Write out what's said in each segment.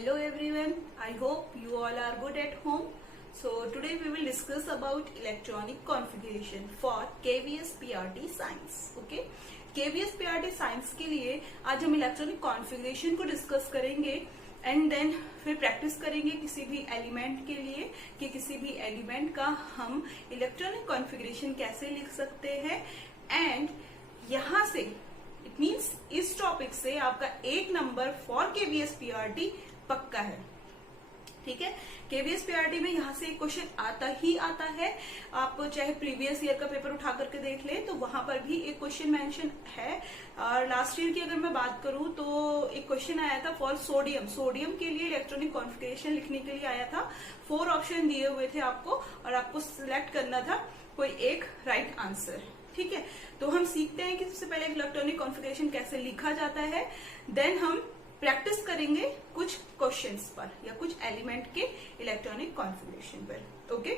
Hello everyone, I hope you all are good at home. So today we will discuss about electronic configuration for KVS PRT Science. Okay, KVS PRT Science के लिए आज हम electronic configuration को discuss करेंगे and then फिर practice करेंगे किसी भी एलिमेंट के लिए कि किसी भी एलिमेंट का हम इलेक्ट्रॉनिक कॉन्फ़िगरेशन कैसे लिख सकते हैं एंड यहाँ से इट मीन्स इस टॉपिक से आपका 1 नंबर फॉर केवीएस पीआरटी पक्का है। ठीक है, केवीएस पीआरटी में यहाँ से एक क्वेश्चन आता ही आता है। आप चाहे प्रीवियस ईयर का पेपर उठा करके देख ले तो वहां पर भी एक क्वेश्चन मेंशन है। और लास्ट ईयर की अगर मैं बात करूं तो एक क्वेश्चन आया था फॉर सोडियम। सोडियम के लिए इलेक्ट्रॉनिक कॉन्फ़िगरेशन लिखने के लिए आया था। 4 ऑप्शन दिए हुए थे आपको और आपको सिलेक्ट करना था कोई एक राइट आंसर। ठीक है, तो हम सीखते हैं कि सबसे पहले इलेक्ट्रॉनिक कॉन्फ़िगरेशन कैसे लिखा जाता है, देन हम प्रैक्टिस करेंगे कुछ क्वेश्चंस पर या कुछ एलिमेंट के इलेक्ट्रॉनिक कॉन्फ़िगरेशन पर। Okay,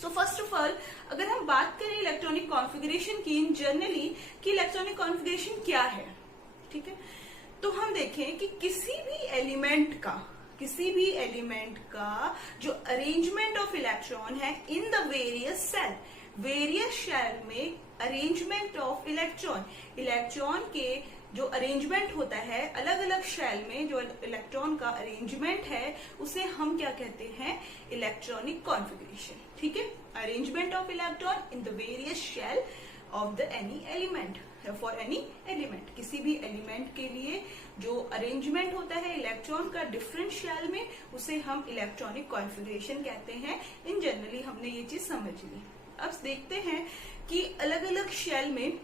so first of all अगर हम बात करें इलेक्ट्रॉनिक कॉन्फ़िगरेशन की इन जनरली कि इलेक्ट्रॉनिक कॉन्फ़िगरेशन क्या है, ठीक है, तो हम देखें कि किसी भी एलिमेंट का जो अरेंजमेंट ऑफ इलेक्ट्रॉन है इन द वेरियस शेल में अरेंजमेंट ऑफ इलेक्ट्रॉन के जो अरेंजमेंट होता है अलग अलग शेल में जो इलेक्ट्रॉन का अरेंजमेंट है उसे हम क्या कहते हैं, इलेक्ट्रॉनिक कॉन्फ़िगरेशन। ठीक है, arrangement of electron in the various shell of the any element. For any element, किसी भी एलिमेंट के लिए जो अरेंजमेंट होता है इलेक्ट्रॉन का डिफरेंट शेल में उसे हम इलेक्ट्रॉनिक कॉन्फ़िगरेशन कहते हैं। इन जनरली हमने ये चीज समझ ली। अब देखते हैं कि अलग अलग शेल में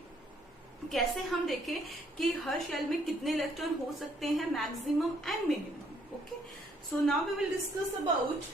कैसे हम देखें कि हर शेल में कितने इलेक्ट्रॉन हो सकते हैं, maximum and minimum. Okay, so now we will discuss about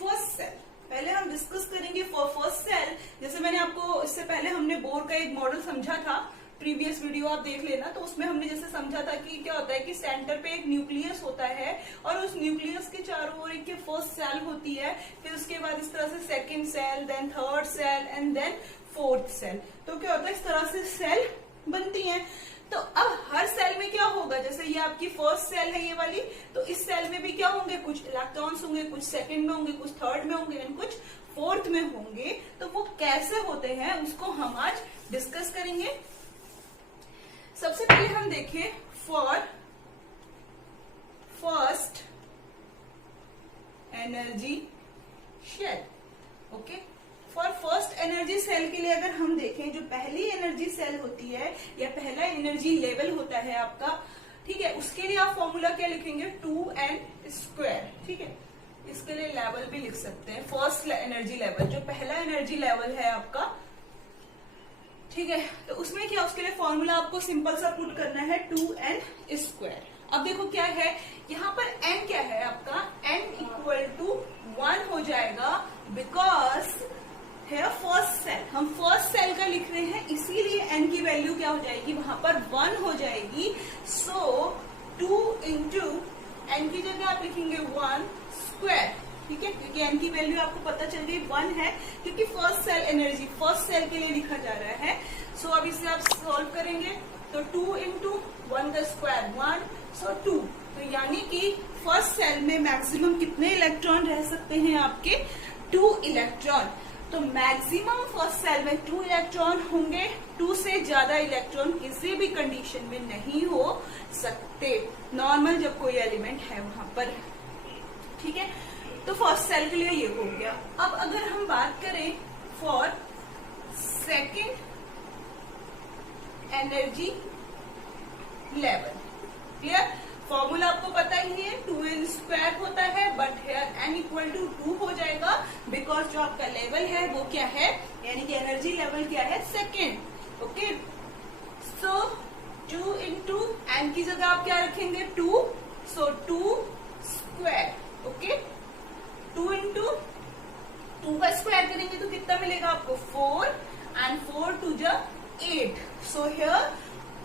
first shell. पहले हम डिस्कस करेंगे फॉर फर्स्ट सेल। जैसे मैंने आपको इससे पहले हमने बोर का एक मॉडल समझा था, प्रीवियस वीडियो आप देख लेना, तो उसमें हमने जैसे समझा था कि क्या होता है कि सेंटर पे एक न्यूक्लियस होता है और उस न्यूक्लियस के चारों ओर एक फर्स्ट सेल होती है, फिर उसके बाद इस तरह से second shell, then third shell and then fourth shell. तो क्या होता है, इस तरह से सेल बनती हैं। तो अब हर सेल में क्या होगा, जैसे ये आपकी फर्स्ट सेल है ये वाली, तो इस सेल में भी क्या होंगे, कुछ इलेक्ट्रॉन्स होंगे, कुछ सेकंड में होंगे, कुछ थर्ड में होंगे एंड कुछ फोर्थ में होंगे। तो वो कैसे होते हैं उसको हम आज डिस्कस करेंगे। सबसे पहले हम देखें for first energy shell. Okay, for first energy shell के लिए अगर हम देखें, जो पहली एनर्जी सेल होती है या पहला एनर्जी लेवल होता है आपका, ठीक है, उसके लिए आप फॉर्मूला क्या लिखेंगे, 2n²। ठीक है, इसके लिए लेवल भी लिख सकते हैं, फर्स्ट एनर्जी लेवल, जो पहला एनर्जी लेवल है आपका। ठीक है, तो उसमें क्या, उसके लिए फॉर्मूला आपको सिंपल सा पुट करना है 2n²। अब देखो क्या है यहाँ पर, n क्या है आपका, n = 1 हो जाएगा बिकॉज है फर्स्ट सेल, हम फर्स्ट सेल का लिख रहे हैं, इसीलिए n की वैल्यू क्या हो जाएगी, वहां पर 1 हो जाएगी। सो 2 × n की जगह आप लिखेंगे 1²। ठीक है, क्योंकि n की वैल्यू आपको पता चल गई 1 है, क्योंकि first shell energy first shell के लिए लिखा जा रहा है। सो अब इसे आप सॉल्व करेंगे तो 2 × 1² 1, सो 2। तो यानी कि फर्स्ट सेल में मैक्सिमम कितने इलेक्ट्रॉन रह सकते हैं आपके, 2 इलेक्ट्रॉन। तो मैक्सिमम फर्स्ट सेल में 2 इलेक्ट्रॉन होंगे, 2 से ज्यादा इलेक्ट्रॉन किसी भी कंडीशन में नहीं हो सकते, नॉर्मल जब कोई एलिमेंट है वहां पर। ठीक है, तो फर्स्ट सेल के लिए ये हो गया। अब अगर हम बात करें for second energy level, clear, formula आपको पता ही है, 2n² होता है, बट हेयर n = 2 हो जाएगा बिकॉज जो आपका लेवल है वो क्या है, यानी कि एनर्जी लेवल क्या है, सेकेंड। ओके, सो 2 × n की जगह आप क्या रखेंगे, 2, सो 2²। ओके, 2 × 2 का स्क्वायर करेंगे तो कितना मिलेगा आपको, 4 and 4 × 2 = 8। So here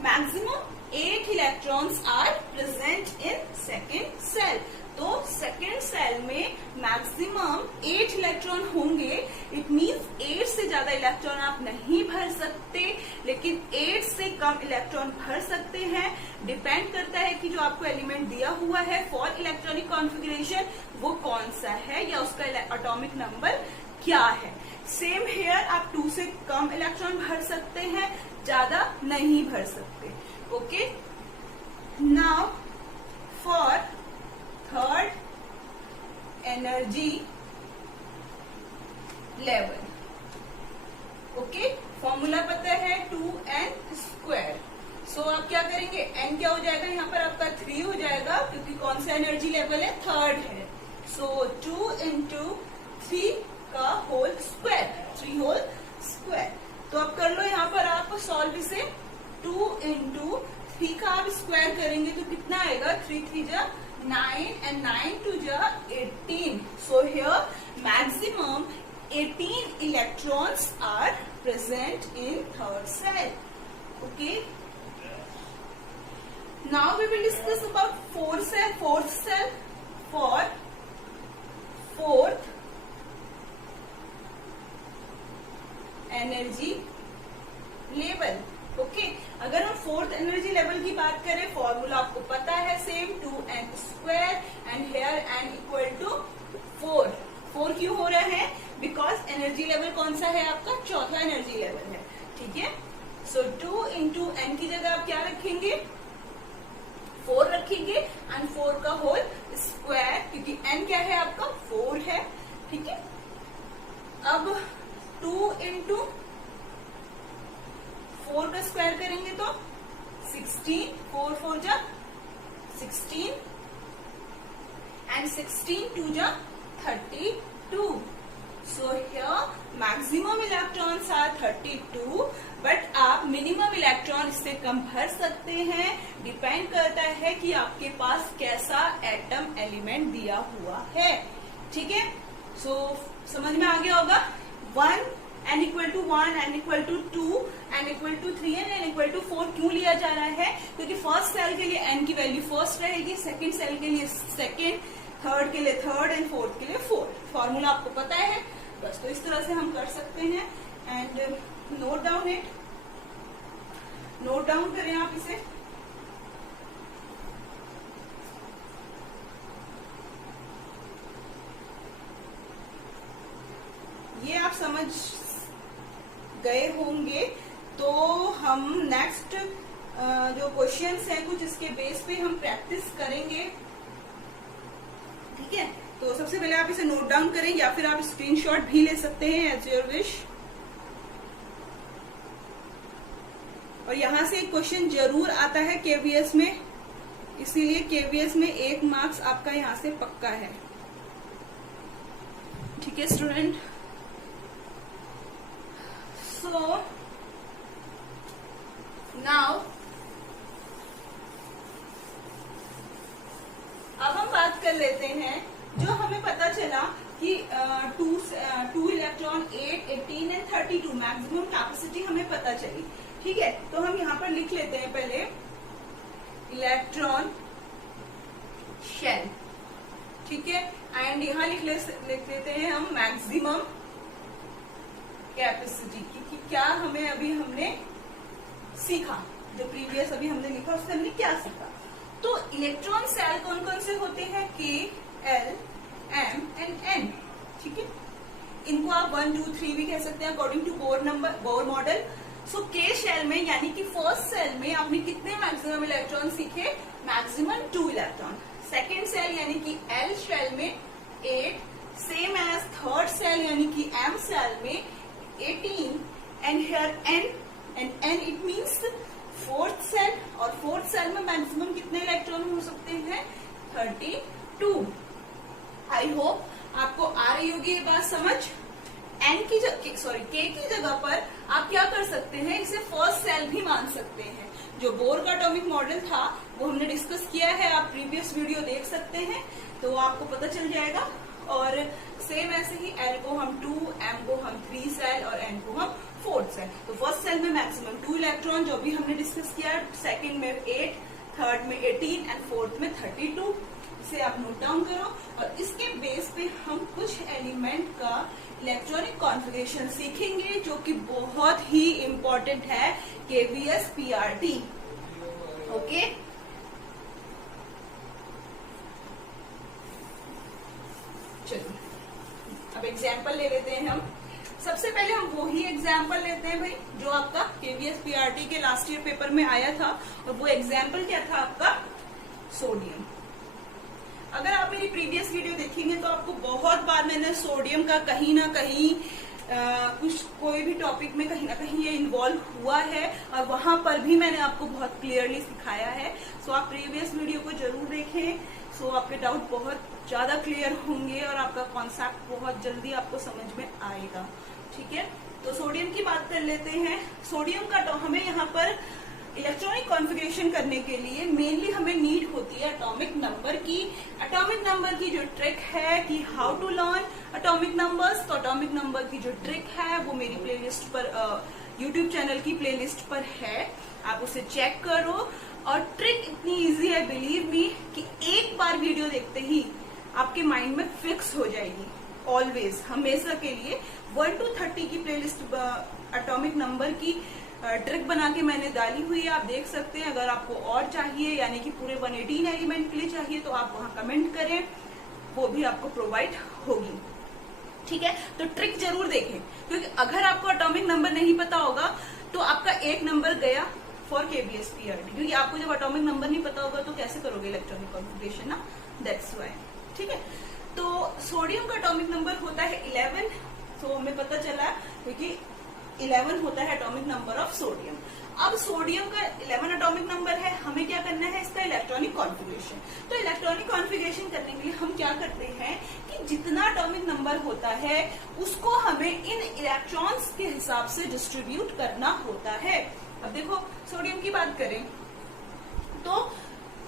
maximum 8 electrons are present in second shell. तो सेकेंड सेल में मैक्सिमम 8 इलेक्ट्रॉन होंगे। इट मीन्स 8 से ज्यादा इलेक्ट्रॉन आप नहीं भर सकते, लेकिन 8 से कम इलेक्ट्रॉन भर सकते हैं। डिपेंड करता है कि जो आपको एलिमेंट दिया हुआ है फॉर इलेक्ट्रॉनिक कॉन्फ़िगरेशन वो कौन सा है या उसका एटॉमिक नंबर क्या है। सेम हेयर, आप 2 से कम इलेक्ट्रॉन भर सकते हैं, ज्यादा नहीं भर सकते। Okay, now for third energy level, okay, formula पता है 2n²। सो आप क्या करेंगे, n क्या हो जाएगा यहाँ पर आपका 3 हो जाएगा, क्योंकि कौन सा एनर्जी लेवल है, थर्ड है। सो 2 × 3 का होल स्क्वायर, 3 होल स्क्वायर। तो अब कर लो यहाँ पर आप सॉल्व इसे, 2 × 3 का आप स्क्वायर करेंगे तो कितना आएगा, 3 3 जा 9 and 9 2 जा 18। So here maximum 18 electrons are present in third cell. Okay. Now we will discuss about fourth cell for fourth energy level. Okay, अगर हम फोर्थ एनर्जी लेवल की बात करें, फॉर्मूला आपको पता है same, 2n² and hair n = 4। 4 क्यों हो रहा है, बिकॉज एनर्जी लेवल कौन सा है आपका, चौथा एनर्जी लेवल है। ठीक है, सो 2 × n की जगह आप क्या रखेंगे, 4 रखेंगे एंड 4 का होल स्क्वायर, क्योंकि n क्या है आपका 4 है। ठीक है, अब 2 × 4 का स्क्वायर करेंगे तो 16, 4 4 जा 16 एंड 16 2 जा 32। So here maximum electrons are 32, but आप मिनिमम इलेक्ट्रॉन इससे कम भर सकते हैं। डिपेंड करता है कि आपके पास कैसा एटम एलिमेंट दिया हुआ है। ठीक है, सो समझ में आ गया होगा। 1 n = 1, n = 2, n = 3 and n = 4 क्यों लिया जा रहा है, क्योंकि फर्स्ट सेल के लिए n की वैल्यू फर्स्ट रहेगी, सेकंड सेल के लिए सेकंड, थर्ड के लिए थर्ड एंड फोर्थ के लिए फोर्थ। फॉर्मूला आपको पता है, बस तो इस तरह से हम कर सकते हैं। And note down it, note down करें आप इसे। ये आप समझ गए होंगे, तो हम नेक्स्ट जो क्वेश्चंस हैं कुछ इसके बेस पे हम प्रैक्टिस करेंगे। ठीक है, तो सबसे पहले आप इसे नोट डाउन करें या फिर आप स्क्रीनशॉट भी ले सकते हैं एज योर विश। और यहां से एक क्वेश्चन जरूर आता है केवीएस में, इसीलिए केवीएस में 1 मार्क्स आपका यहां से पक्का है। ठीक है स्टूडेंट, सो नाउ अब हम बात कर लेते हैं, जो हमें पता चला कि 2 इलेक्ट्रॉन 8, 18 एंड 32 मैक्सिमम कैपेसिटी हमें पता चली। ठीक है, तो हम यहाँ पर लिख लेते हैं पहले इलेक्ट्रॉन शेल। ठीक है, एंड यहाँ लिख लेते हैं हम मैक्सिमम कैपेसिटी की क्या हमें अभी हमने सीखा, जो प्रीवियस अभी हमने लिखा उससे हमने क्या सीखा। तो इलेक्ट्रॉन सेल कौन कौन से होते हैं, K, L, M and N। ठीक है, इनको आप 1 2 3 भी कह सकते हैं according to Bohr model. So K shell में यानी कि फर्स्ट सेल में आपने कितने मैक्सिमम इलेक्ट्रॉन सीखे, मैक्सिमम 2 इलेक्ट्रॉन। सेकेंड सेल यानी कि L शेल में 8, सेम एज थर्ड सेल यानी कि M सेल में 18 and here N it means fourth shell, और फोर्थ सेल में मैक्सिमम कितने इलेक्ट्रॉन हो सकते हैं, 32। आई होप आपको आ रही होगी ये बात समझ। K की जगह पर आप क्या कर सकते हैं, इसे फर्स्ट सेल भी मान सकते हैं। जो बोर का एटॉमिक मॉडल था वो हमने डिस्कस किया है, आप प्रीवियस वीडियो देख सकते हैं तो आपको पता चल जाएगा। और सेम ऐसे ही L को हम 2, M को हम 3 सेल और N को हम 4 सेल। तो फर्स्ट सेल में मैक्सिमम 2 इलेक्ट्रॉन जो भी हमने डिस्कस किया, सेकंड में 8, थर्ड में 18 एंड फोर्थ में 32। इसे आप नोट डाउन करो और इसके बेस पे हम कुछ एलिमेंट का इलेक्ट्रॉनिक कॉन्फ़िगरेशन सीखेंगे, जो कि बहुत ही इंपॉर्टेंट है केवीएस पीआरटी। ओके, चलिए अब एग्जाम्पल ले लेते हैं हम। सबसे पहले हम वो ही एग्जाम्पल लेते हैं भाई जो आपका केवीएस पीआरटी के लास्ट ईयर पेपर में आया था, और वो एग्जाम्पल क्या था आपका, सोडियम। अगर आप मेरी प्रीवियस वीडियो देखेंगे तो आपको बहुत बार मैंने सोडियम का कहीं ना कहीं कुछ कोई भी टॉपिक में कहीं ना कहीं ये इन्वॉल्व हुआ है, और वहां पर भी मैंने आपको बहुत क्लियरली सिखाया है। सो आप प्रीवियस वीडियो को जरूर देखें, सो आपके डाउट बहुत ज्यादा क्लियर होंगे और आपका कॉन्सेप्ट बहुत जल्दी आपको समझ में आएगा। ठीक है, तो सोडियम की बात कर लेते हैं। सोडियम का हमें यहाँ पर इलेक्ट्रॉनिक कॉन्फ़िगरेशन करने के लिए मेनली हमें नीड होती है एटॉमिक नंबर की। एटॉमिक नंबर की जो ट्रिक है कि how to learn atomic numbers, तो एटॉमिक नंबर की जो ट्रिक है वो मेरी प्लेलिस्ट पर यूट्यूब चैनल की प्लेलिस्ट पर है, आप उसे चेक करो। और ट्रिक इतनी इजी है, बिलीव मी, कि एक बार वीडियो देखते ही आपके माइंड में फिक्स हो जाएगी, ऑलवेज, हमेशा के लिए। 1 to 30 की प्लेलिस्ट एटॉमिक नंबर की ट्रिक बना के मैंने डाली हुई है, आप देख सकते हैं। अगर आपको और चाहिए, यानी कि पूरे 118 एलिमेंट के लिए चाहिए, तो आप वहां कमेंट करें, वो भी आपको प्रोवाइड होगी। ठीक है, तो ट्रिक जरूर देखें, क्योंकि अगर आपको एटॉमिक नंबर नहीं पता होगा तो आपका एक नंबर गया फॉर केवीएस पीआरटी, क्योंकि आपको जब एटॉमिक नंबर नहीं पता होगा तो कैसे करोगे इलेक्ट्रॉनिक कॉन्फ़िगरेशन ना, दैट्स व्हाई। ठीक है, तो सोडियम का एटॉमिक नंबर होता है 11, तो हमें पता चला क्योंकि 11 होता है एटॉमिक नंबर ऑफ सोडियम। अब सोडियम का 11 एटॉमिक नंबर है, हमें क्या करना है, इसका इलेक्ट्रॉनिक कॉन्फ़िगरेशन। तो इलेक्ट्रॉनिक कॉन्फ़िगरेशन करने के लिए हम क्या करते हैं कि जितना एटॉमिक नंबर होता है उसको हमें इन इलेक्ट्रॉन्स के हिसाब से डिस्ट्रीब्यूट करना होता है। अब देखो सोडियम की बात करें तो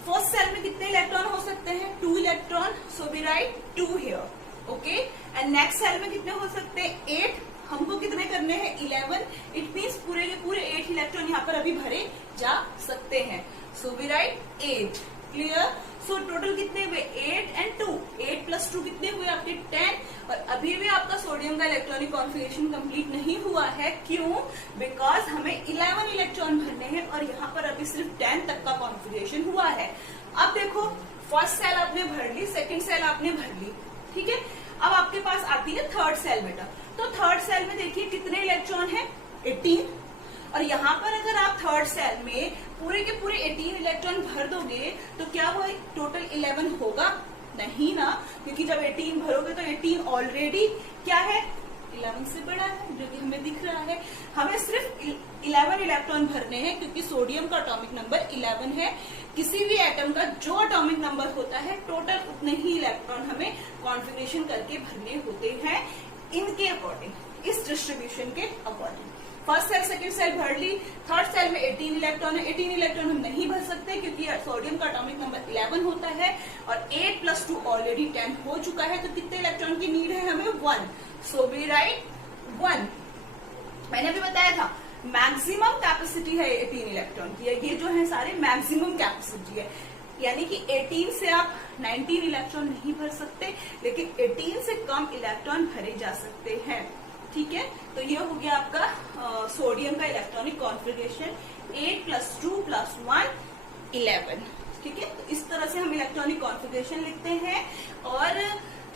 फर्स्ट सेल में कितने इलेक्ट्रॉन हो सकते हैं, 2 electron, so we write 2 here. Okay, and next shell में कितने हो सकते हैं, 8। हमको कितने करने हैं, 11। इट मीन्स पूरे के पूरे 8 इलेक्ट्रॉन यहाँ पर अभी भरे जा सकते हैं, so we write 8। Clear, so total कितने हुए, 8 and 2, 8 plus 2 कितने हुए आपके 10। और अभी भी आपका सोडियम का इलेक्ट्रॉनिक कॉन्फ़िगरेशन कंप्लीट नहीं हुआ है, क्यों, बिकॉज हमें 11 इलेक्ट्रॉन भरने हैं और यहाँ पर अभी सिर्फ 10 तक का कॉन्फ़िगरेशन हुआ है। अब देखो, फर्स्ट सेल आपने भर ली, सेकेंड सेल आपने भर ली, ठीक है। अब आपके पास आती है थर्ड सेल बेटा, तो थर्ड सेल में देखिए कितने इलेक्ट्रॉन है, 18। और यहाँ पर अगर आप थर्ड सेल में पूरे के पूरे 18 इलेक्ट्रॉन भर दोगे तो क्या वो टोटल 11 होगा, नहीं ना, क्योंकि जब 18 भरोगे तो 18 ऑलरेडी क्या है, 11 से बड़ा है, जो कि हमें दिख रहा है। हमें सिर्फ 11 इलेक्ट्रॉन भरने हैं, क्योंकि सोडियम का एटॉमिक नंबर 11 है। किसी भी एटम का जो एटॉमिक नंबर होता है टोटल उतने ही इलेक्ट्रॉन हमें कॉन्फ़िगरेशन करके भरने होते हैं, इनके अकॉर्डिंग, इस डिस्ट्रीब्यूशन के according. First shell second shell भर ली, थर्ड सेल में 18 इलेक्ट्रॉन है, 18 इलेक्ट्रॉन हम नहीं भर सकते क्योंकि सोडियम का एटॉमिक नंबर 11 होता है और 8 plus 2 ऑलरेडी 10 हो चुका है, तो कितने इलेक्ट्रॉन की नीड है हमें, 1, सो वी राइट 1। मैंने अभी बताया था मैक्सिमम कैपेसिटी है 18 इलेक्ट्रॉन की, ये जो है सारे मैक्सिमम कैपेसिटी है, यानी कि 18 से आप 19 इलेक्ट्रॉन नहीं भर सकते, लेकिन 18 से कम इलेक्ट्रॉन भरे जा सकते हैं, ठीक है। तो ये हो गया आपका सोडियम का इलेक्ट्रॉनिक कॉन्फ़िगरेशन, 8 plus 2 plus 1 11, ठीक है। तो इस तरह से हम इलेक्ट्रॉनिक कॉन्फ़िगरेशन लिखते हैं। और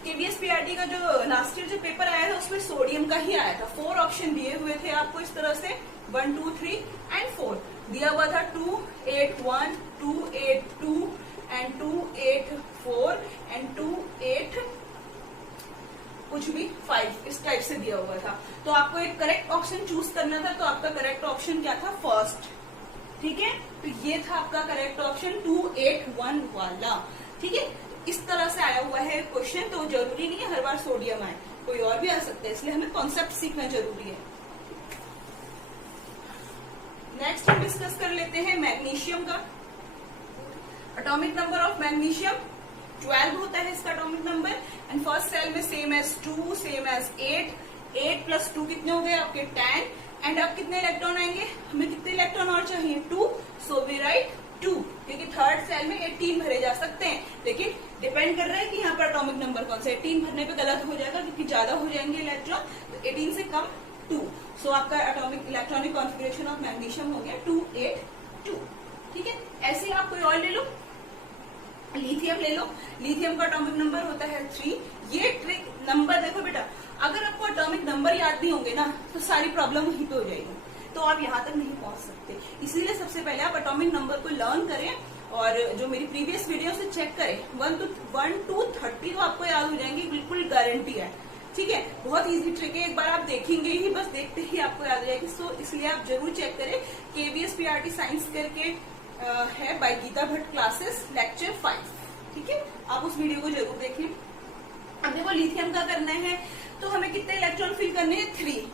केवीएस पीआरटी का जो लास्ट ईयर जो पेपर आया था उसमें सोडियम का ही आया था, 4 ऑप्शन दिए हुए थे आपको इस तरह से, 1 2 3 and 4 दिया हुआ था, 2 8 1 2 8 2 and 2 8 4 and 2 8 कुछ भी 5, इस टाइप से दिया हुआ था। तो आपको एक करेक्ट ऑप्शन चूज करना था, तो आपका करेक्ट ऑप्शन क्या था, फर्स्ट, ठीक है। तो ये था आपका करेक्ट ऑप्शन 2 8 1 वाला, ठीक है। इस तरह से आया हुआ है क्वेश्चन, तो जरूरी नहीं है हर बार सोडियम आए, कोई और भी आ सकता है, इसलिए हमें कॉन्सेप्ट सीखना जरूरी है। नेक्स्ट हम डिस्कस कर लेते हैं मैग्नीशियम का। एटॉमिक नंबर ऑफ मैग्नीशियम 12 होता है इसका atomic number, and first cell में same as 2 same as 8 plus 2 कितने हो गए आपके 10, एंड अब कितने इलेक्ट्रॉन आएंगे, हमें कितने इलेक्ट्रॉन और चाहिए, 2, सो वी राइट 2, क्योंकि थर्ड सेल में 18 भरे जा सकते हैं, लेकिन डिपेंड कर रहा है कि यहाँ पर एटॉमिक नंबर कौन सा है। 18 भरने पे गलत हो जाएगा क्योंकि ज्यादा हो जाएंगे इलेक्ट्रॉन, तो 18 से कम 2। सो आपका atomic electronic configuration of magnesium हो गया 282। ठीक है, ऐसे आप कोई और ले लो, लिथियम ले लो। लिथियम का एटॉमिक नंबर होता है 3। ये ट्रिक नंबर देखो बेटा, अगर आपको एटॉमिक नंबर याद नहीं होंगे ना तो सारी प्रॉब्लम वहीं पे हो जाएगी, तो आप यहाँ तक नहीं पहुंच सकते। इसीलिए सबसे पहले आप एटॉमिक नंबर को लर्न करें और जो मेरी प्रीवियस वीडियो से चेक करें 1 to 30 तो आपको याद हो जाएंगे, बिल्कुल गारंटी है। ठीक है, बहुत इजी ट्रिक है, एक बार आप देखेंगे ही, बस देखते ही आपको याद हो जाएगी। सो इसलिए आप जरूर चेक करें। KVS PRT साइंस करके है by Geeta Bhatt classes lecture 5। ठीक है, आप उस वीडियो को जरूर देखें। अब देखो लिथियम का करना है तो हमें कितने इलेक्ट्रॉन फिल करने हैं 3।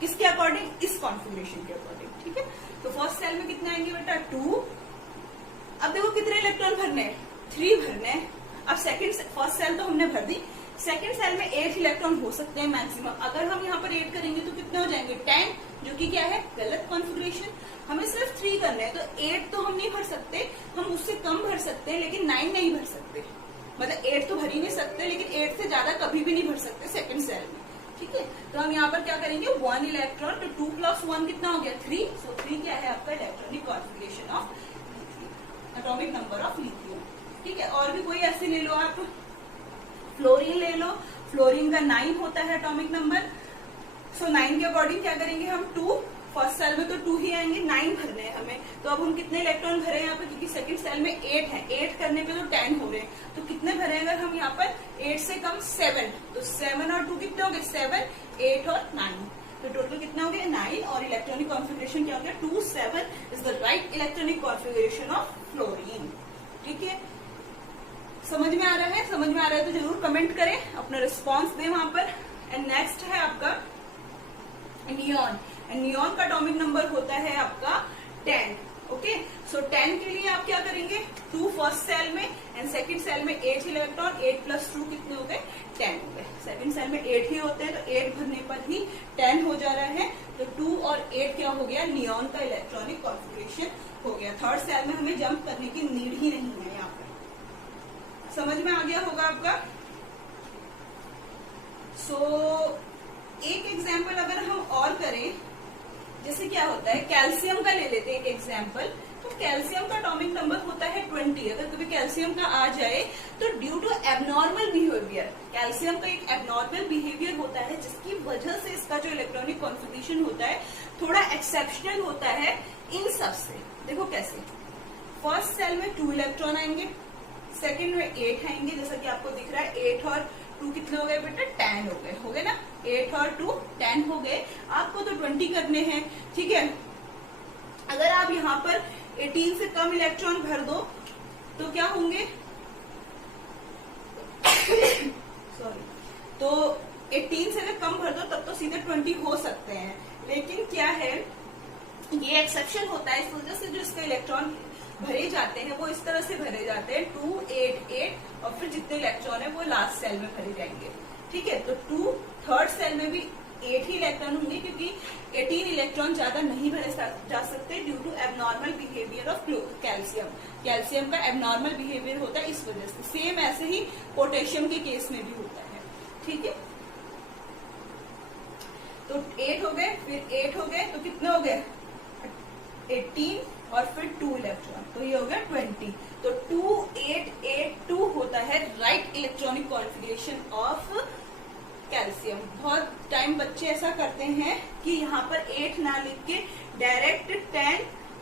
किसके अकॉर्डिंग? इस कॉन्फिगरेशन के अकॉर्डिंग। ठीक है, तो फर्स्ट सेल में कितने आएंगे बेटा 2। अब देखो कितने इलेक्ट्रॉन भरने हैं 3 भरने हैं। अब फर्स्ट सेल तो हमने भर दी, सेकंड सेल में 8 इलेक्ट्रॉन हो सकते हैं मैक्सिमम। अगर हम यहाँ पर 8 करेंगे तो कितने हो जाएंगे 10, जो कि क्या है गलत कॉन्फिगरेशन। हमें सिर्फ 3 करना है, तो 8 तो हम नहीं भर सकते, हम उससे कम भर सकते हैं लेकिन 9 नहीं भर सकते। मतलब 8 तो भर ही नहीं सकते, लेकिन 8 से ज्यादा कभी भी नहीं भर सकते सेकंड सेल में। ठीक है, तो हम यहाँ पर क्या करेंगे 1 इलेक्ट्रॉन, तो 2 + 1 कितना हो गया 3। सो 3 क्या है आपका electronic configuration of atomic number of lithium. ठीक है, और भी कोई ऐसे ले लो आप, फ्लोरीन ले लो। फ्लोरीन का 9 होता है एटॉमिक नंबर। सो 9 के अकॉर्डिंग क्या करेंगे हम 2। फर्स्ट सेल में तो 2 ही आएंगे, 9 भरने हैं हमें। तो अब हम कितने इलेक्ट्रॉन भरे यहाँ पे, क्योंकि सेकंड सेल में 8 है, 8 करने पे तो 10 हो गए। तो कितने भरे अगर हम यहाँ पर 8 से कम 7, तो 7 और 2 कितने हो गए 7, 8 और 9, तो टोटल कितना हो गया 9। और इलेक्ट्रॉनिक कॉन्फिगरेशन क्या हो गया 2 7 is the right electronic configuration of fluorine. ठीक है, समझ में आ रहा है? समझ में आ रहा है तो जरूर कमेंट करें, अपना रिस्पॉन्स दें वहां पर। एंड नेक्स्ट है आपका नियॉन। नियॉन का एटॉमिक नंबर होता है आपका 10। ओके, सो 10 के लिए आप क्या करेंगे 2 फर्स्ट सेल में एंड सेकंड सेल में 8 इलेक्ट्रॉन, 8 + 2 कितने हो गए 10 हो गए। सेकंड सेल में 8 ही होते हैं, तो 8 भरने पर ही 10 हो जा रहा है। तो 2 और 8 क्या हो गया नियॉन का इलेक्ट्रॉनिक कॉन्फिगरेशन हो गया। थर्ड सेल में हमें जंप करने की नीड ही नहीं है। यहाँ पर समझ में आ गया होगा आपका। सो एक एग्जाम्पल अगर हम और करें, जैसे क्या होता है कैल्शियम का ले लेते हैं एक एग्जाम्पल। तो कैल्शियम का एटॉमिक नंबर होता है 20। अगर कभी कैल्शियम का आ जाए तो due to abnormal behaviour, calcium का एक एबनॉर्मल बिहेवियर होता है जिसकी वजह से इसका जो इलेक्ट्रॉनिक कॉन्फिगरेशन होता है थोड़ा एक्सेप्शनल होता है इन सब से। देखो कैसे, फर्स्ट सेल में 2 इलेक्ट्रॉन आएंगे, सेकेंड में 8 आएंगे, जैसा कि आपको दिख रहा है 8 और 2 कितने हो गए बेटा 10 हो गए ना। 8 और 2 10 हो गए। आपको तो 20 करने हैं। ठीक है, अगर आप यहाँ पर 18 से कम इलेक्ट्रॉन भर दो तो क्या होंगे सॉरी, तो 18 से अगर कम भर दो तब तो सीधे 20 हो सकते हैं। लेकिन क्या है ये एक्सेप्शन होता है, इस वजह से जो इसका इलेक्ट्रॉन भरे जाते हैं वो इस तरह से भरे जाते हैं 2 8 8 और फिर जितने इलेक्ट्रॉन है वो लास्ट सेल में भरे जाएंगे। ठीक है, तो 2 थर्ड सेल में भी 8 ही इलेक्ट्रॉन होंगे क्योंकि 18 इलेक्ट्रॉन ज्यादा नहीं भरे जा सकते due to abnormal behaviour of calcium. Calcium का एबनॉर्मल बिहेवियर होता है इस वजह से। सेम ऐसे ही पोटेशियम के केस में भी होता है। ठीक है, तो 8 हो गए, फिर 8 हो गए, तो कितने हो गए 18 और फिर 2 इलेक्ट्रॉन, तो ये हो गया 20। तो 2 8 8 2 होता है right electronic configuration of calcium. बहुत टाइम बच्चे ऐसा करते हैं कि यहाँ पर 8 ना लिख के डायरेक्ट 10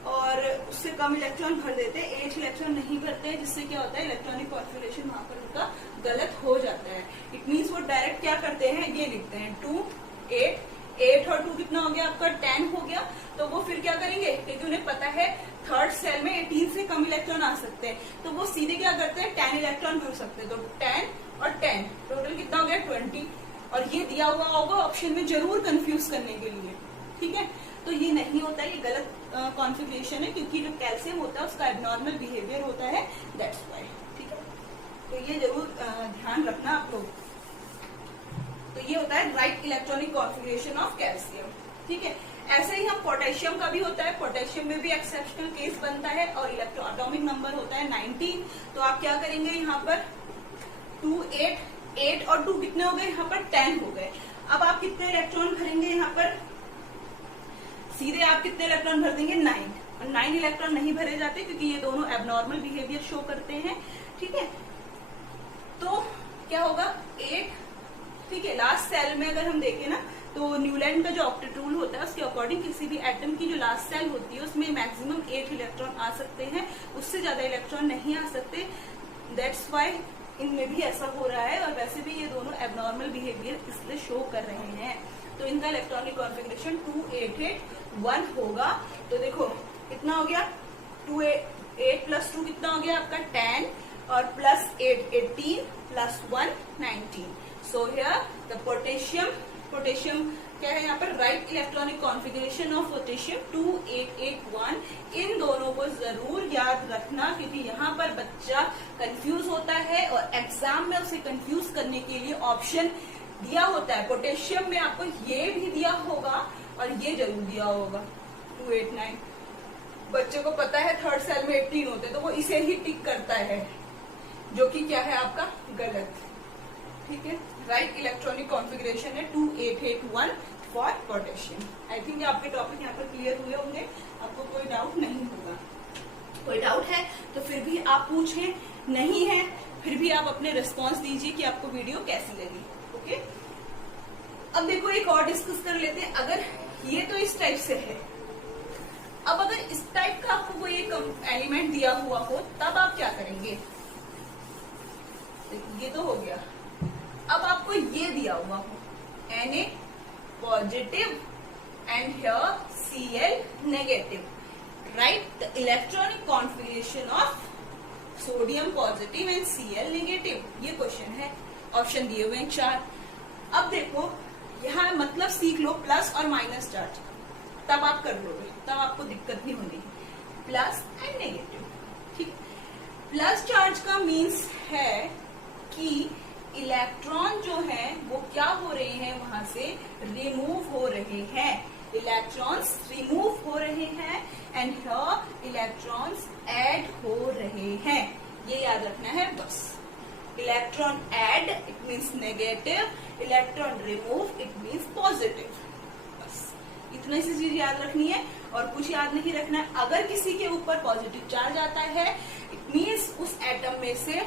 और उससे कम इलेक्ट्रॉन भर देते हैं, 8 इलेक्ट्रॉन नहीं भरते हैं, जिससे क्या होता है इलेक्ट्रॉनिक कॉन्फिगरेशन वहां पर उनका गलत हो जाता है। इट मीन्स वो डायरेक्ट क्या करते हैं ये लिखते हैं 2 8 8 और 2 कितना हो गया आपका 10 हो गया। तो वो फिर क्या करेंगे क्योंकि उन्हें पता है थर्ड सेल में 18 से कम इलेक्ट्रॉन आ सकते हैं, तो वो सीधे क्या करते हैं 10 इलेक्ट्रॉन भर सकते हैं। तो 10 और 10 टोटल कितना हो गया 20। और ये दिया हुआ होगा ऑप्शन में जरूर कंफ्यूज करने के लिए। ठीक है, तो ये नहीं होता है, ये गलत कॉन्फिगरेशन है क्योंकि जो कैल्शियम होता है उसका एबनॉर्मल बिहेवियर होता है, दैट्स व्हाई। ठीक है, तो ये जरूर ध्यान रखना आप लोग। तो ये होता है right electronic configuration of calcium. ठीक है, ऐसे ही हम पोटेशियम का भी होता है, पोटेशियम में भी एक्सेप्शनल केस बनता है और इलेक्ट्रॉन एटॉमिक नंबर होता है 19। तो आप क्या करेंगे यहाँ पर 2 8 और 2 कितने हो गए यहाँ पर 10 हो गए। अब आप कितने इलेक्ट्रॉन भरेंगे यहाँ पर, सीधे आप कितने इलेक्ट्रॉन भर देंगे 9, और 9 इलेक्ट्रॉन नहीं भरे जाते क्योंकि ये दोनों एबनॉर्मल बिहेवियर शो करते हैं। ठीक है, तो क्या होगा 8। ठीक है, लास्ट सेल में अगर हम देखें ना तो न्यूलैंड का जो ऑक्टेट रूल होता है उसके अकॉर्डिंग किसी भी एटम की जो लास्ट सेल होती है उसमें मैक्सिमम 8 इलेक्ट्रॉन आ सकते हैं, उससे ज्यादा इलेक्ट्रॉन नहीं आ सकते। दैट्स वाई इनमें भी ऐसा हो रहा है, और वैसे भी ये दोनों एबनॉर्मल बिहेवियर इसलिए शो कर रहे हैं। तो इनका इलेक्ट्रॉनिक कॉन्फ़िगरेशन 2881 होगा। तो देखो कितना हो गया, 8 + 2 कितना हो गया आपका 10, और plus 8 18 plus 1 19। So here the potassium क्या है यहाँ पर, right electronic configuration of potassium 2881। इन दोनों को जरूर याद रखना क्योंकि यहाँ पर बच्चा कंफ्यूज होता है और एग्जाम में उसे कंफ्यूज करने के लिए ऑप्शन दिया होता है। पोटेशियम में आपको ये भी दिया होगा और ये जरूर दिया होगा 289। बच्चे को पता है थर्ड सेल में 18 होते हैं तो वो इसे ही टिक करता है, जो कि क्या है आपका गलत। ठीक है, राइट इलेक्ट्रॉनिक कॉन्फ़िगरेशन है 2881 फॉर पोटेशियम। आई थिंक आपके टॉपिक यहाँ पर क्लियर हुए होंगे, आपको कोई डाउट नहीं होगा। कोई डाउट है तो फिर भी आप पूछें, नहीं है फिर भी आप अपने रिस्पॉन्स दीजिए कि आपको वीडियो कैसी लगी। ओके, अब देखो एक और डिस्कस कर लेते हैं। अगर ये तो इस टाइप से है, अब अगर इस टाइप का आपको कोई एक एलिमेंट दिया हुआ हो तब आप क्या करेंगे। ये तो हो गया, अब आपको ये दिया हुआ हो Na positive and here Cl negative, right the electronic configuration of sodium positive and Cl negative. ये क्वेश्चन है, ऑप्शन दिए हुए हैं 4। अब देखो यहाँ मतलब सीख लो प्लस और माइनस चार्ज, तब आप कर लोगे, तब आपको दिक्कत नहीं होगी। प्लस एंड नेगेटिव, ठीक। प्लस चार्ज का मीन्स है कि इलेक्ट्रॉन जो है वो क्या हो रहे हैं, वहां से रिमूव हो रहे हैं, इलेक्ट्रॉन्स रिमूव हो रहे हैं एंड हियर इलेक्ट्रॉन्स ऐड हो रहे हैं। ये याद रखना है बस। Electron add it means negative, electron remove it means positive. बस इतना सी चीज याद रखनी है और कुछ याद नहीं रखना है। अगर किसी के ऊपर पॉजिटिव चार्ज आता है इट मीन्स उस एटम में से,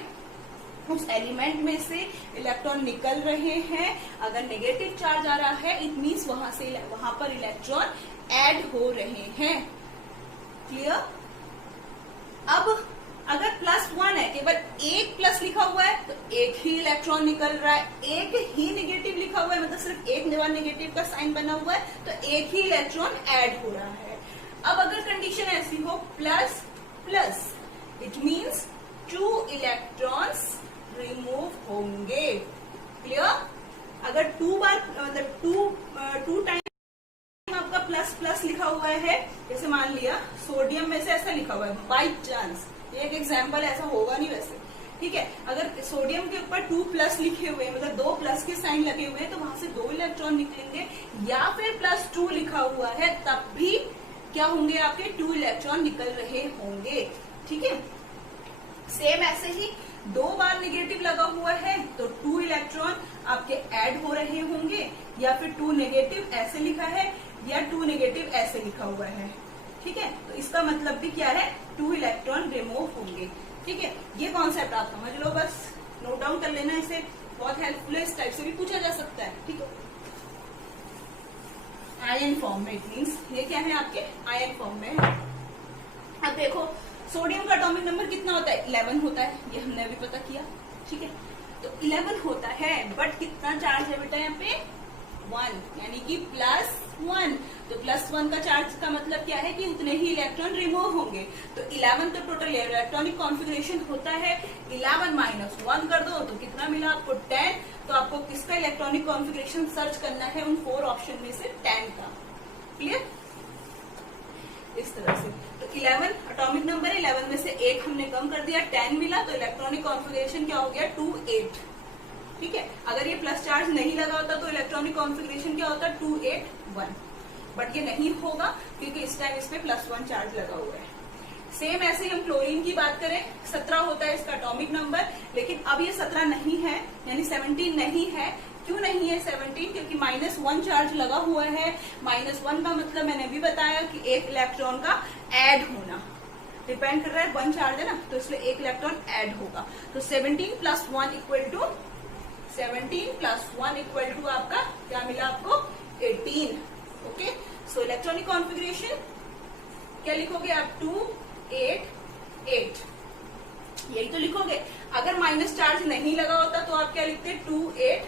उस एलिमेंट में से इलेक्ट्रॉन निकल रहे हैं। अगर नेगेटिव चार्ज आ रहा है इट मीन्स वहां पर इलेक्ट्रॉन ऐड हो रहे हैं। क्लियर। अब अगर +1 है, केवल एक प्लस लिखा हुआ है तो एक ही इलेक्ट्रॉन निकल रहा है, एक ही नेगेटिव लिखा हुआ है मतलब सिर्फ एक नेगेटिव का साइन बना हुआ है तो एक ही इलेक्ट्रॉन ऐड हो रहा है। अब अगर कंडीशन ऐसी हो plus plus it means 2 electrons remove होंगे। क्लियर। अगर 2 बार मतलब 2 टाइम आपका प्लस प्लस लिखा हुआ है, जैसे मान लिया सोडियम में से ऐसा लिखा हुआ है बाई चांस, एक एग्जाम्पल, ऐसा होगा नहीं वैसे, ठीक है। अगर सोडियम के ऊपर 2+ लिखे हुए मतलब 2+ के साइन लगे हुए हैं तो वहां से 2 इलेक्ट्रॉन निकलेंगे, या फिर +2 लिखा हुआ है तब भी क्या होंगे आपके 2 इलेक्ट्रॉन निकल रहे होंगे। ठीक है। सेम ऐसे ही 2 बार नेगेटिव लगा हुआ है तो 2 इलेक्ट्रॉन आपके ऐड हो रहे होंगे, या फिर 2 नेगेटिव ऐसे लिखा है या 2 नेगेटिव ऐसे लिखा हुआ है। ठीक है, तो इसका मतलब भी क्या है 2 इलेक्ट्रॉन रिमूव होंगे। ठीक है, ये कॉन्सेप्ट आप समझ लो, बस नोट डाउन कर लेना, इसे बहुत हेल्पफुल है, इस टाइप से भी पूछा जा सकता है। ठीक है, आयन फॉर्म में, इट मीन्स ये क्या है आपके आयन फॉर्म में। अब देखो सोडियम का एटॉमिक नंबर कितना होता है 11 होता है, ये हमने अभी पता किया। ठीक है, तो 11 होता है, बट कितना चार्ज है बेटा यहाँ पे 1, यानी कि +1। तो +1 का चार्ज का मतलब क्या है कि उतने ही इलेक्ट्रॉन रिमूव होंगे। तो 11 तो टोटल इलेक्ट्रॉनिक कॉन्फ़िगरेशन होता है, 11 - 1 कर दो तो कितना मिला आपको 10। तो आपको किसका इलेक्ट्रॉनिक कॉन्फ़िगरेशन सर्च करना है उन 4 ऑप्शन में से 10 का। क्लियर। इस तरह से तो 11 एटॉमिक नंबर है, 11 में से 1 हमने कम कर दिया, 10 मिला, तो इलेक्ट्रॉनिक कॉन्फ़िगरेशन क्या हो गया 28। ठीक है, अगर ये प्लस चार्ज नहीं लगा होता तो इलेक्ट्रॉनिक कॉन्फ़िगरेशन क्या होता 281, बट ये नहीं होगा क्योंकि इस टाइम इस पे +1 चार्ज लगा हुआ है। सेम ऐसे ही हम क्लोरीन की बात करें, 17 होता है इसका एटॉमिक नंबर, लेकिन अब ये 17 नहीं है, यानी 17 नहीं है। क्यों नहीं है 17? क्योंकि -1 चार्ज लगा हुआ है। -1 का मतलब मैंने भी बताया कि एक इलेक्ट्रॉन का ऐड होना डिपेंड कर रहा है, 1 चार्ज है ना, तो इसलिए एक इलेक्ट्रॉन ऐड होगा। तो 17 + 1 = आपका क्या मिला आपको? 18। ओके, सो इलेक्ट्रॉनिक कॉन्फ़िगरेशन क्या लिखोगे आप? 2, 8, 8, यही तो लिखोगे। अगर माइनस चार्ज नहीं लगा होता तो आप क्या लिखते? 2, 8,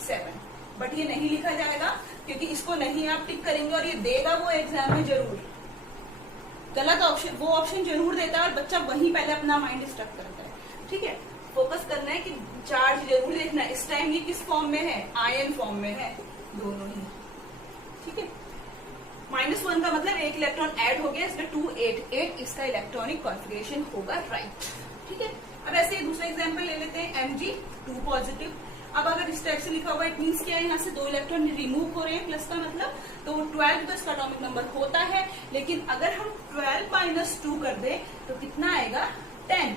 7। बट ये नहीं लिखा जाएगा क्योंकि इसको नहीं आप टिक करेंगे, और ये देगा वो एग्जाम में जरूर, गलत ऑप्शन, वो ऑप्शन जरूर देता है और बच्चा वहीं पहले अपना माइंड स्टक करता है। ठीक है, फोकस करना है कि चार्ज जरूर देखना है। इस टाइम ये किस फॉर्म में है? आयन फॉर्म में है, दोनों ही। ठीक है, -1 का मतलब एक इलेक्ट्रॉन ऐड हो गया, इसलिए 2, 8, 8 इसका इलेक्ट्रॉनिक कॉन्फ़िगरेशन होगा, राइट। ठीक है, अब ऐसे दूसरा एग्जांपल ले लेते हैं, Mg2 पॉजिटिव। अब अगर इस टाइप से लिखा हुआ है, इट मीन्स क्या है? यहाँ से 2 इलेक्ट्रॉन रिमूव हो रहे हैं, प्लस का मतलब, तो 12 तो इसका एटॉमिक नंबर होता है, लेकिन अगर हम 12 - 2 कर दें तो कितना आएगा? 10।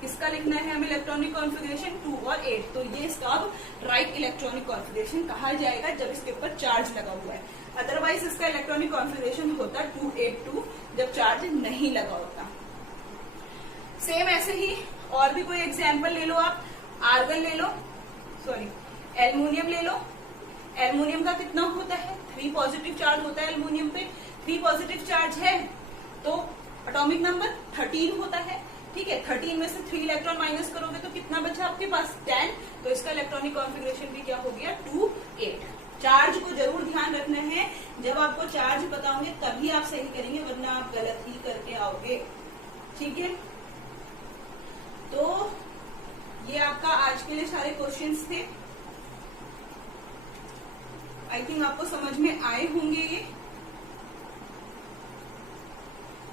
किसका लिखना है हमें इलेक्ट्रॉनिक कॉन्फ़िगरेशन? 2 और 8। तो ये इसका अब राइट इलेक्ट्रॉनिक कॉन्फ़िगरेशन कहा जाएगा जब इसके ऊपर चार्ज लगा हुआ है। अदरवाइज इसका इलेक्ट्रॉनिक कॉन्फ़िगरेशन होता 282 जब चार्ज नहीं लगा होता। सेम ऐसे ही और भी कोई एग्जाम्पल ले लो आप, आर्गन ले लो, सॉरी एल्युमिनियम ले लो। एल्युमिनियम का कितना होता है? 3 पॉजिटिव चार्ज होता है एल्युमिनियम पे। 3 पॉजिटिव चार्ज है तो एटॉमिक नंबर 13 होता है। ठीक है, 13 में से 3 इलेक्ट्रॉन माइनस करोगे तो कितना बचा आपके पास? 10। तो इसका इलेक्ट्रॉनिक कॉन्फ़िगरेशन भी क्या हो गया? 2, 8। चार्ज को जरूर ध्यान रखना है, जब आपको चार्ज पता होंगे तभी आप सही करेंगे, वरना आप गलत ही करके आओगे। ठीक है, तो ये आपका आज के लिए सारे क्वेश्चंस थे। आई थिंक आपको समझ में आए होंगे ये।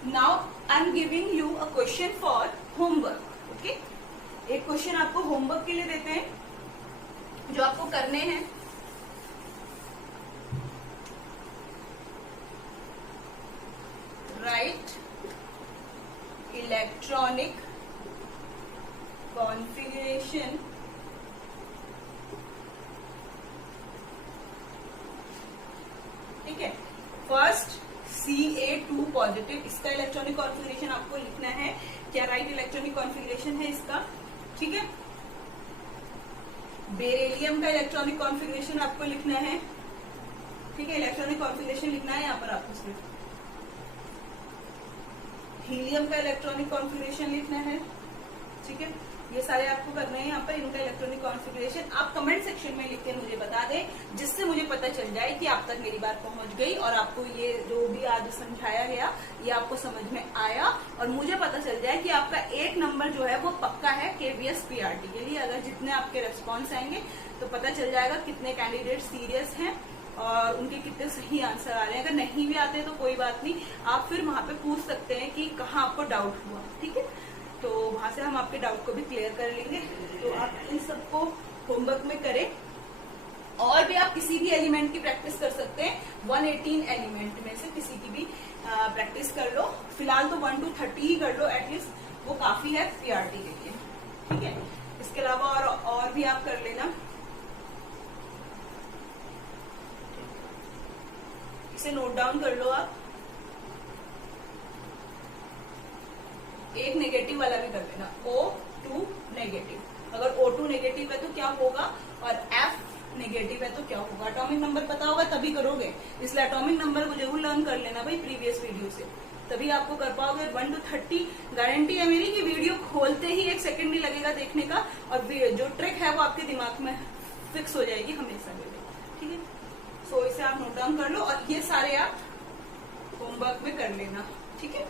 Now I am giving you a question for homework. Okay, एक क्वेश्चन आपको होमवर्क के लिए देते हैं जो आपको करने हैं। राइट इलेक्ट्रॉनिक कॉन्फ़िगरेशन ठीक है, फर्स्ट Ca2 पॉजिटिव, इसका इलेक्ट्रॉनिक कॉन्फ़िगरेशन आपको लिखना है। क्या राइट इलेक्ट्रॉनिक कॉन्फ़िगरेशन है इसका? ठीक है, बेरिलियम का इलेक्ट्रॉनिक कॉन्फ़िगरेशन आपको लिखना है। ठीक है, इलेक्ट्रॉनिक कॉन्फ़िगरेशन लिखना है यहाँ पर आपको सिर्फ। हीलियम का इलेक्ट्रॉनिक कॉन्फ़िगरेशन लिखना है। ठीक है, ये सारे आपको करने हैं यहाँ पर, इनका इलेक्ट्रॉनिक कॉन्फ़िगरेशन आप कमेंट सेक्शन में लिख के मुझे बता दें, जिससे मुझे पता चल जाए कि आप तक मेरी बात पहुंच गई और आपको ये जो भी आज समझाया गया ये आपको समझ में आया, और मुझे पता चल जाए कि आपका 1 नंबर जो है वो पक्का है KVS PRT के लिए। अगर जितने आपके रेस्पॉन्स आएंगे तो पता चल जाएगा कितने कैंडिडेट सीरियस हैं और उनके कितने सही आंसर आ रहे हैं। अगर नहीं भी आते तो कोई बात नहीं, आप फिर वहां पे पूछ सकते हैं कि कहाँ आपको डाउट हुआ। ठीक है, तो वहां से हम आपके डाउट को भी क्लियर कर लेंगे। तो आप इन सबको होमवर्क में करें, और भी आप किसी भी एलिमेंट की प्रैक्टिस कर सकते हैं। 118 एलिमेंट में से किसी की भी प्रैक्टिस कर लो। फिलहाल तो 1 to 30 ही कर लो एटलीस्ट, वो काफी है PRT के लिए। ठीक है, इसके अलावा और भी आप कर लेना। इसे नोट डाउन कर लो आप। एक नेगेटिव वाला भी कर लेना, O2 नेगेटिव। अगर O2 नेगेटिव है तो क्या होगा और F नेगेटिव है तो क्या होगा। एटॉमिक नंबर पता होगा तभी करोगे, इसलिए एटॉमिक नंबर को जरूर लर्न कर लेना भाई प्रीवियस वीडियो से, तभी आपको कर पाओगे। 1 to 30 गारंटी है मेरी कि वीडियो खोलते ही 1 सेकंड नहीं लगेगा देखने का, और जो ट्रिक है वो आपके दिमाग में फिक्स हो जाएगी हमेशा के लिए। ठीक है, सो इसे आप नोट डाउन कर लो और ये सारे आप होमवर्क में कर लेना। ठीक है,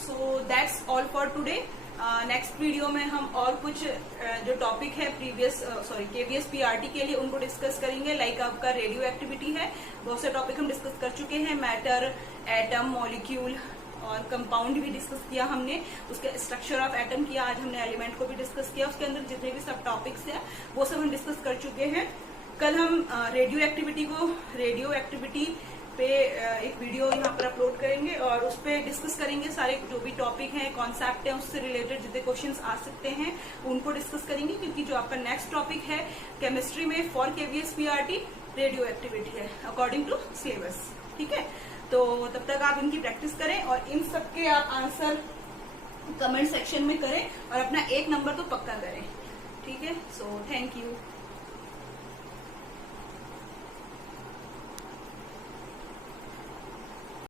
so that's all for today. Next video में हम और कुछ जो टॉपिक है KVS PRT के लिए उनको डिस्कस करेंगे। लाइक आपका रेडियो एक्टिविटी है, बहुत से टॉपिक हम डिस्कस कर चुके हैं। मैटर, एटम, मॉलिक्यूल और कंपाउंड भी डिस्कस किया हमने, उसके स्ट्रक्चर ऑफ एटम किया, आज हमने एलिमेंट को भी डिस्कस किया, उसके अंदर जितने भी सब टॉपिक्स हैं वो सब हम डिस्कस कर चुके हैं। कल हम रेडियो एक्टिविटी पे एक वीडियो यहाँ पर अपलोड करेंगे और उस पर डिस्कस करेंगे सारे जो भी टॉपिक हैं, कॉन्सेप्ट हैं, उससे रिलेटेड जितने क्वेश्चंस आ सकते हैं उनको डिस्कस करेंगे, क्योंकि जो आपका नेक्स्ट टॉपिक है केमिस्ट्री में for KVS PRT radio activity है अकॉर्डिंग टू सिलेबस। ठीक है, तो तब तक आप इनकी प्रैक्टिस करें और इन सबके आप आंसर कमेंट सेक्शन में करें और अपना 1 नंबर तो पक्का करें। ठीक है, सो थैंक यू।